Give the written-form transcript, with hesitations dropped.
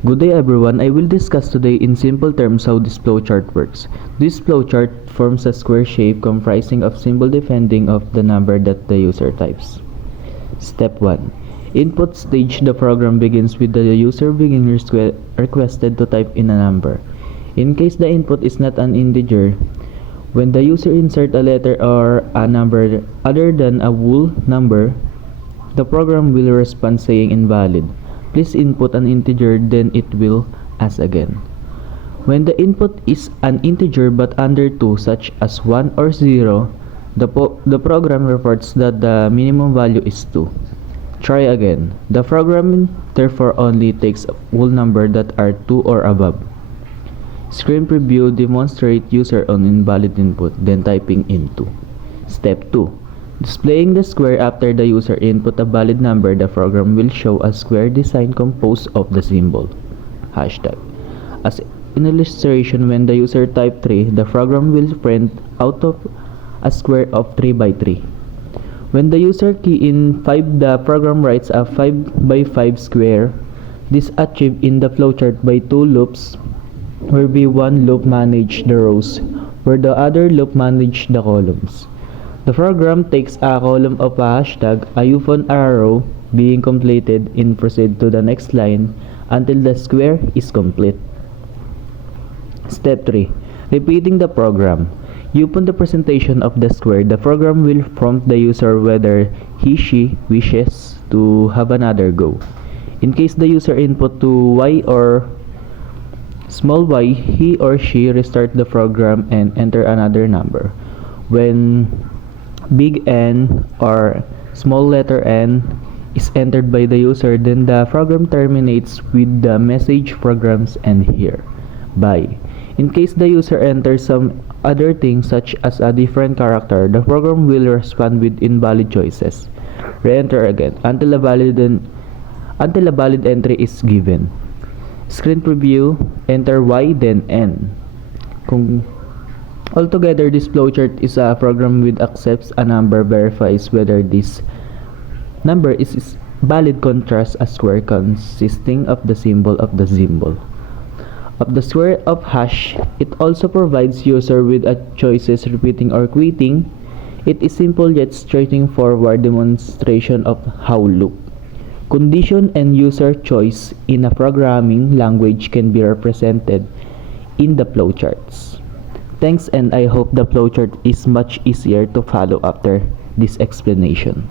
Good day everyone, I will discuss today in simple terms how this flowchart works. This flowchart forms a square shape comprising of symbol depending of the number that the user types. Step 1. Input stage. The program begins with the user being requested to type in a number. In case the input is not an integer, when the user insert a letter or a number other than a whole number, the program will respond saying invalid. Please input an integer, then it will ask again. When the input is an integer but under 2, such as 1 or 0, the program reports that the minimum value is 2. Try again. The program therefore only takes whole number that are 2 or above. Screen preview demonstrate user on invalid input, then typing into. Step 2. Displaying the square. After the user input a valid number, the program will show a square design composed of the symbol hashtag. As in illustration, when the user type 3, the program will print out of a square of 3 by 3. When the user key in 5, the program writes a 5 by 5 square. This achieved in the flowchart by 2 loops, where one loop manage the rows, where the other loop manage the columns. The program takes a column of a hashtag, a UFON arrow being completed, and proceed to the next line until the square is complete. Step 3. Repeating the program. Upon the presentation of the square, the program will prompt the user whether he/she wishes to have another go. In case the user input to y or small y, he or she restart the program and enter another number. When big N or small letter n is entered by the user, then the program terminates with the message programs end here. Bye. In case the user enters some other thing such as a different character, the program will respond with invalid choices. Re-enter again until a valid entry is given. Screen preview, enter y then n. Altogether, this flowchart is a program which accepts a number, verifies whether this number is valid, contrasts a square consisting of the symbol of the square of hash. It also provides user with a choices repeating or quitting. It is simple yet straightforward demonstration of how loop, condition, and user choice in a programming language can be represented in the flowcharts. Thanks, and I hope the flowchart is much easier to follow after this explanation.